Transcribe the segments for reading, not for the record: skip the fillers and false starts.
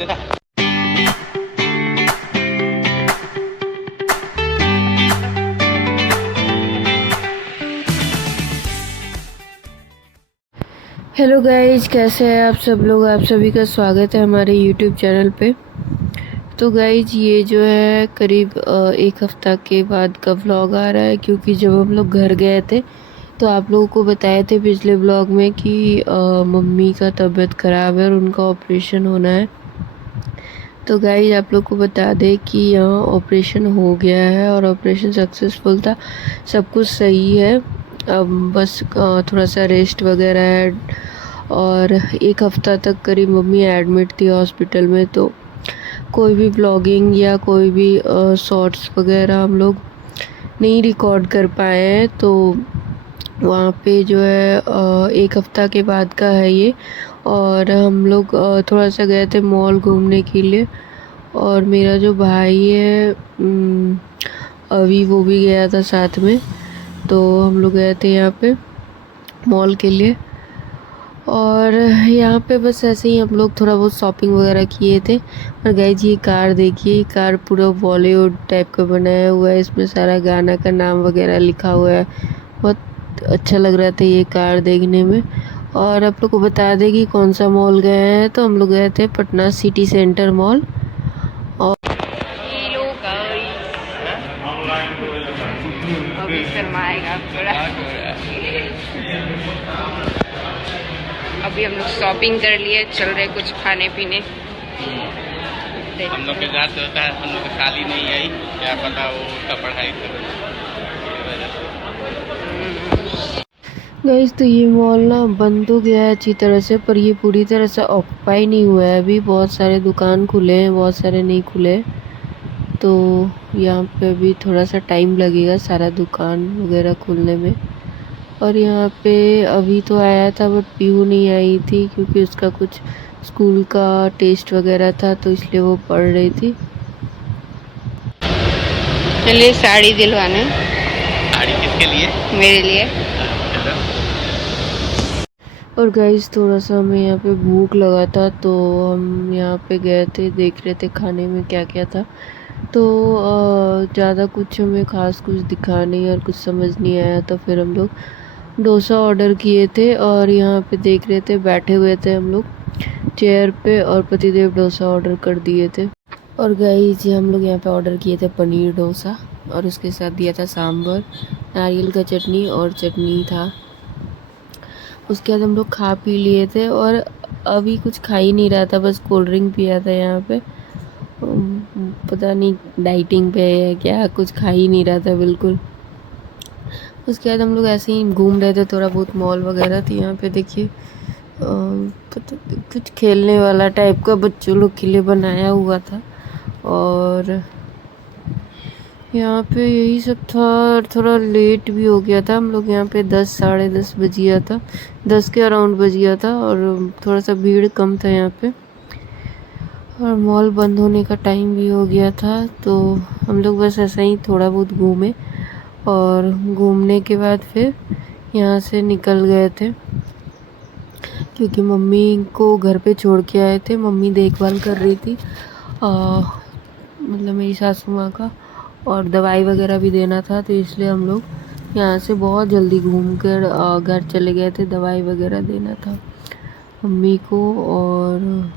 Hello guys, कैसे हैं आप सब लोग। आप सभी का स्वागत है हमारे यूट्यूब चैनल पे। तो गाइज ये जो है करीब एक हफ्ता के बाद का व्लॉग आ रहा है, क्योंकि जब हम लोग घर गए थे तो आप लोगों को बताए थे पिछले व्लॉग में कि मम्मी का तबीयत ख़राब है और उनका ऑपरेशन होना है। तो गाइज आप लोग को बता दें कि यहाँ ऑपरेशन हो गया है और ऑपरेशन सक्सेसफुल था, सब कुछ सही है। अब बस थोड़ा सा रेस्ट वगैरह है और एक हफ़्ता तक करीब मम्मी एडमिट थी हॉस्पिटल में। तो कोई भी व्लॉगिंग या कोई भी शॉर्ट्स वगैरह हम लोग नहीं रिकॉर्ड कर पाए हैं। तो वहाँ पे जो है एक हफ़्ता के बाद का है ये। और हम लोग थोड़ा सा गए थे मॉल घूमने के लिए, और मेरा जो भाई है अभी वो भी गया था साथ में। तो हम लोग गए थे यहाँ पे मॉल के लिए, और यहाँ पे बस ऐसे ही हम लोग थोड़ा बहुत शॉपिंग वगैरह किए थे। और गाइस ये कार देखिए, कार पूरा बॉलीवुड टाइप का बनाया हुआ है, इसमें सारा गाना का नाम वगैरह लिखा हुआ है। बहुत अच्छा लग रहा था ये कार देखने में। और आप लोग को बता दें कि कौन सा मॉल गए हैं, तो हम लोग गए थे पटना सिटी सेंटर मॉल। और अभी शर्माएगा थोड़ा। अभी हम लोग शॉपिंग कर लिए, चल रहे कुछ खाने पीने। हम लोग के साथ होता है, हम लोग खाली नहीं आई, क्या पता वो उसका पढ़ाई कर। गाइस तो ये मॉल ना बंद तो गया है अच्छी तरह से, पर ये पूरी तरह से ऑक्यूपाई नहीं हुआ है अभी। बहुत सारे दुकान खुले हैं, बहुत सारे नहीं खुले हैं। तो यहाँ पे अभी थोड़ा सा टाइम लगेगा सारा दुकान वगैरह खुलने में। और यहाँ पे अभी तो आया था बट पीहू नहीं आई थी, क्योंकि उसका कुछ स्कूल का टेस्ट वगैरह था, तो इसलिए वो पढ़ रही थी। चलिए साड़ी दिलवाने। साड़ी किसके लिए? मेरे लिए। और गाइस थोड़ा सा हमें यहाँ पे भूख लगा था, तो हम यहाँ पे गए थे, देख रहे थे खाने में क्या क्या था। तो ज़्यादा कुछ हमें ख़ास कुछ दिखा नहीं और कुछ समझ नहीं आया, तो फिर हम लोग डोसा ऑर्डर किए थे। और यहाँ पे देख रहे थे, बैठे हुए थे हम लोग चेयर पे, और पतिदेव डोसा ऑर्डर कर दिए थे। और गाइस हम लोग यहाँ पे ऑर्डर किए थे पनीर डोसा, और उसके साथ दिया था सांभर, नारियल का चटनी और चटनी था। उसके बाद हम लोग खा पी लिए थे, और अभी कुछ खा ही नहीं रहा था, बस कोल्ड ड्रिंक पिया था यहाँ पे। पता नहीं डाइटिंग पे है क्या, कुछ खा ही नहीं रहा था बिल्कुल। उसके बाद हम लोग ऐसे ही घूम रहे थे, थोड़ा बहुत मॉल वगैरह थी। यहाँ पे देखिए कुछ खेलने वाला टाइप का बच्चों लोग के लिए बनाया हुआ था। और यहाँ पे यही सब था, और थोड़ा लेट भी हो गया था। हम लोग यहाँ पे 10 साढ़े 10 बज गया था, 10 के अराउंड बज गया था, और थोड़ा सा भीड़ कम था यहाँ पे, और मॉल बंद होने का टाइम भी हो गया था। तो हम लोग बस ऐसा ही थोड़ा बहुत घूमे, और घूमने के बाद फिर यहाँ से निकल गए थे, क्योंकि मम्मी को घर पे छोड़ के आए थे। मम्मी देखभाल कर रही थी मतलब मेरी सासू माँ का, और दवाई वगैरह भी देना था, तो इसलिए हम लोग यहाँ से बहुत जल्दी घूम कर घर चले गए थे। दवाई वगैरह देना था मम्मी को। और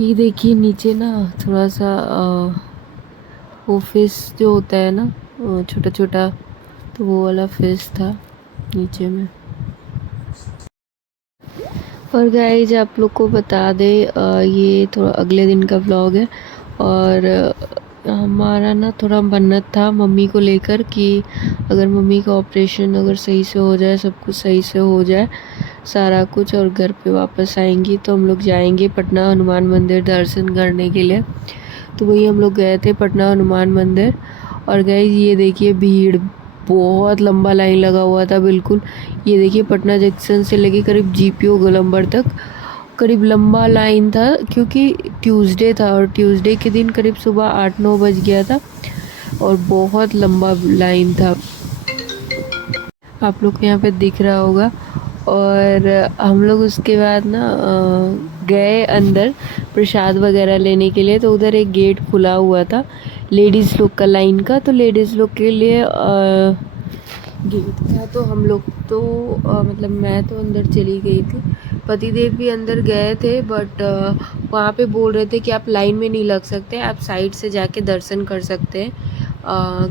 ये देखिए नीचे ना थोड़ा सा वो फिश जो होता है ना छोटा छोटा, तो वो वाला फिश था नीचे में। और गाइज आप लोग को बता दे ये थोड़ा अगले दिन का व्लॉग है। और हमारा ना थोड़ा मन्नत था मम्मी को लेकर कि अगर मम्मी का ऑपरेशन अगर सही से हो जाए, सब कुछ सही से हो जाए सारा कुछ, और घर पे वापस आएंगी, तो हम लोग जाएंगे पटना हनुमान मंदिर दर्शन करने के लिए। तो वही हम लोग गए थे पटना हनुमान मंदिर। और गाइज ये देखिए भीड़, बहुत लंबा लाइन लगा हुआ था बिल्कुल। ये देखिए पटना जंक्शन से लेके करीब जीपीओ गोलंबर तक करीब लंबा लाइन था, क्योंकि ट्यूसडे था, और ट्यूसडे के दिन करीब सुबह 8-9 बज गया था, और बहुत लंबा लाइन था। आप लोग को यहाँ पे दिख रहा होगा। और हम लोग उसके बाद ना गए अंदर प्रसाद वगैरह लेने के लिए। तो उधर एक गेट खुला हुआ था लेडीज़ लोग का लाइन का, तो लेडीज़ लोग के लिए गेट था। तो हम लोग तो मतलब मैं तो अंदर चली गई थी, पतिदेव भी अंदर गए थे, बट वहाँ पे बोल रहे थे कि आप लाइन में नहीं लग सकते, आप साइड से जाके दर्शन कर सकते हैं,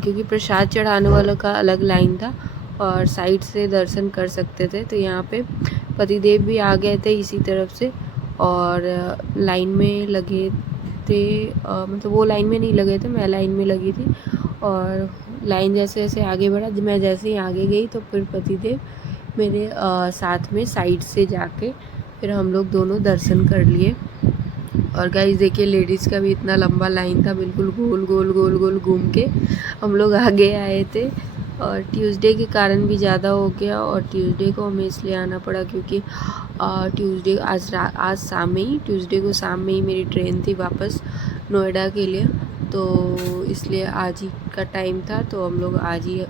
क्योंकि प्रसाद चढ़ाने वालों का अलग लाइन था और साइड से दर्शन कर सकते थे। तो यहाँ पे पतिदेव भी आ गए थे इसी तरफ से और लाइन में लगे थे, मतलब वो लाइन में नहीं लगे थे, मैं लाइन में लगी थी। और लाइन जैसे जैसे आगे बढ़ा, मैं जैसे ही आगे गई तो फिर पतिदेव मेरे साथ में साइड से जाके फिर हम लोग दोनों दर्शन कर लिए। और गाइस देखिए लेडीज़ का भी इतना लंबा लाइन था, बिल्कुल गोल गोल गोल गोल घूम के हम लोग आगे आए थे। और ट्यूसडे के कारण भी ज़्यादा हो गया, और ट्यूसडे को हमें इसलिए आना पड़ा क्योंकि ट्यूसडे आज शाम में ही, ट्यूसडे को शाम में ही मेरी ट्रेन थी वापस नोएडा के लिए, तो इसलिए आज ही का टाइम था, तो हम लोग आज ही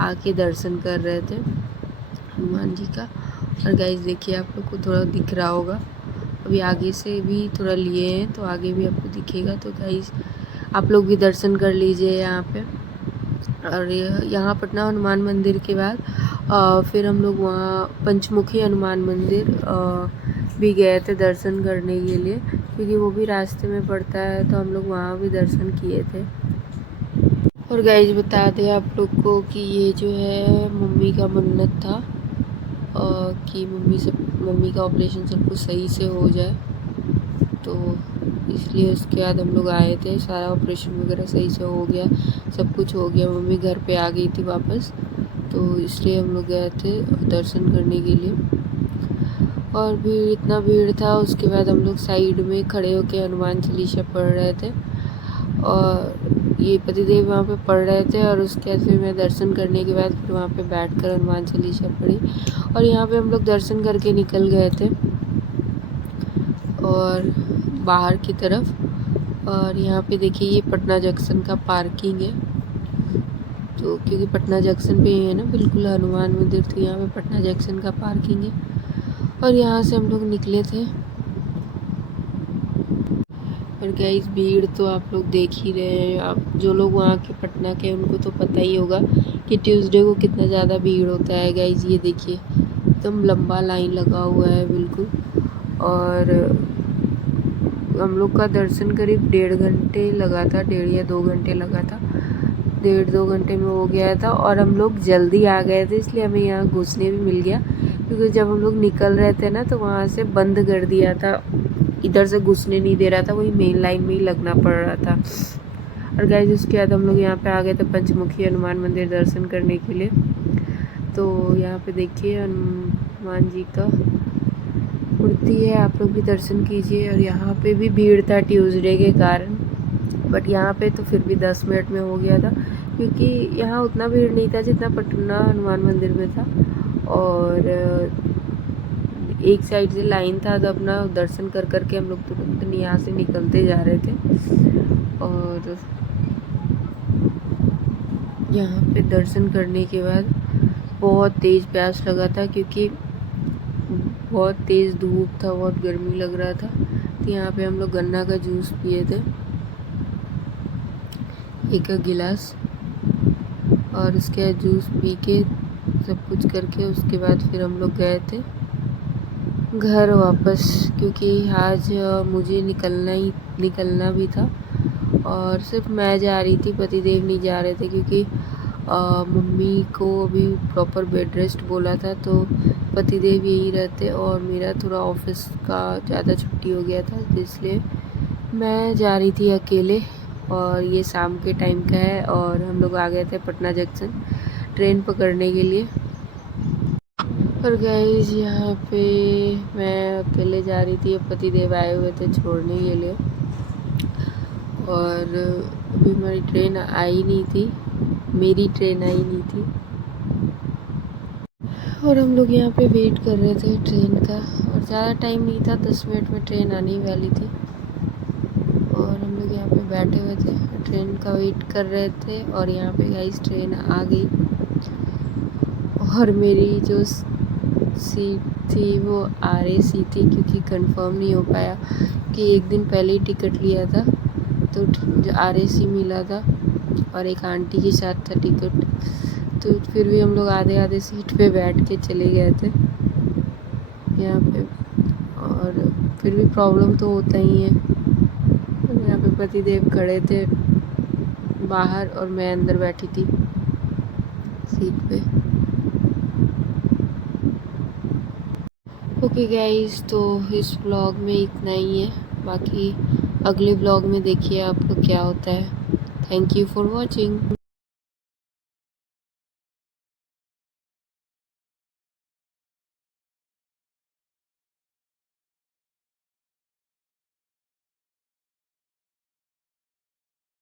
आके दर्शन कर रहे थे हनुमान जी का। और गाइस देखिए आप लोग को थोड़ा दिख रहा होगा, अभी आगे से भी थोड़ा लिए हैं तो आगे भी आपको दिखेगा। तो गाइस आप लोग भी दर्शन कर लीजिए यहाँ पे। और यहाँ पटना हनुमान मंदिर के बाद फिर हम लोग वहाँ पंचमुखी हनुमान मंदिर भी गए थे दर्शन करने के लिए, क्योंकि वो भी रास्ते में पड़ता है, तो हम लोग वहाँ भी दर्शन किए थे। और गाइस बता दें आप लोग को कि ये जो है मम्मी का मन्नत था कि मम्मी का ऑपरेशन सब कुछ सही से हो जाए, तो इसलिए उसके बाद हम लोग आए थे। सारा ऑपरेशन वगैरह सही से हो गया, सब कुछ हो गया, मम्मी घर पे आ गई थी वापस, तो इसलिए हम लोग गए थे दर्शन करने के लिए। और भीड़, इतना भीड़ था, उसके बाद हम लोग साइड में खड़े होकर हनुमान चालीसा पढ़ रहे थे और ये पतिदेव वहाँ पे पढ़ रहे थे, और उसके बाद फिर मैं दर्शन करने के बाद फिर वहाँ पे बैठकर हनुमान चालीसा पढ़ी। और यहाँ पे हम लोग दर्शन करके निकल गए थे और बाहर की तरफ। और यहाँ पे देखिए ये पटना जंक्शन का पार्किंग है, तो क्योंकि पटना जंक्शन पे ही है ना बिल्कुल हनुमान मंदिर, तो यहाँ पे पटना जंक्शन का पार्किंग है। और यहाँ से हम लोग निकले थे। और गाइस भीड़ तो आप लोग देख ही रहे हैं, आप जो लोग वहाँ के पटना के उनको तो पता ही होगा कि ट्यूसडे को कितना ज़्यादा भीड़ होता है। गाइस ये देखिए एकदम लंबा लाइन लगा हुआ है बिल्कुल। और हम लोग का दर्शन करीब 1.5 घंटे लगा था, 1.5 या 2 घंटे लगा था, 1.5-2 घंटे में हो गया था। और हम लोग जल्दी आ गए थे, इसलिए हमें यहाँ घुसने भी मिल गया, क्योंकि जब हम लोग निकल रहे थे ना तो वहाँ से बंद कर दिया था, इधर से घुसने नहीं दे रहा था, वही मेन लाइन में ही लगना पड़ रहा था। और गाइस उसके बाद हम लोग यहाँ पे आ गए थे पंचमुखी हनुमान मंदिर दर्शन करने के लिए। तो यहाँ पे देखिए हनुमान जी का मूर्ति है, आप लोग भी दर्शन कीजिए। और यहाँ पे भी भीड़ था ट्यूसडे के कारण, बट यहाँ पे तो फिर भी 10 मिनट में हो गया था, क्योंकि यहाँ उतना भीड़ नहीं था जितना पटना हनुमान मंदिर में था। और एक साइड से लाइन था, तो अपना दर्शन कर करके हम लोग तुरंत यहाँ से निकलते जा रहे थे। और यहाँ पे दर्शन करने के बाद बहुत तेज़ प्यास लगा था, क्योंकि बहुत तेज़ धूप था, बहुत गर्मी लग रहा था। तो यहाँ पे हम लोग गन्ना का जूस पिए थे 1 गिलास, और उसके बाद जूस पी के सब कुछ करके उसके बाद फिर हम लोग गए थे घर वापस, क्योंकि आज मुझे निकलना भी था। और सिर्फ मैं जा रही थी, पतिदेव नहीं जा रहे थे, क्योंकि मम्मी को अभी प्रॉपर बेड रेस्ट बोला था, तो पतिदेव यही रहते। और मेरा थोड़ा ऑफिस का ज़्यादा छुट्टी हो गया था, इसलिए मैं जा रही थी अकेले। और ये शाम के टाइम का है, और हम लोग आ गए थे पटना जंक्शन ट्रेन पकड़ने के लिए। और गाइस यहाँ पे मैं अकेले जा रही थी, पतिदेव आए हुए थे छोड़ने के लिए, और अभी मेरी ट्रेन आई नहीं थी, और हम लोग यहाँ पे वेट कर रहे थे ट्रेन का। और ज़्यादा टाइम नहीं था, 10 मिनट में ट्रेन आने वाली थी, और हम लोग यहाँ पे बैठे हुए थे, ट्रेन का वेट कर रहे थे। और यहाँ पे गाइस ट्रेन आ गई, और मेरी जो सीट थी वो RAC थी, क्योंकि कंफर्म नहीं हो पाया कि एक दिन पहले ही टिकट लिया था तो RAC मिला था और एक आंटी के साथ था टिकट, तो फिर भी हम लोग आधे आधे सीट पे बैठ के चले गए थे यहाँ पे। और फिर भी प्रॉब्लम तो होता ही है। यहाँ पे पतिदेव खड़े थे बाहर और मैं अंदर बैठी थी सीट पे। ओके गाइस, तो इस व्लॉग में इतना ही है, बाकी अगले व्लॉग में देखिए आपको क्या होता है। Thank you for watching.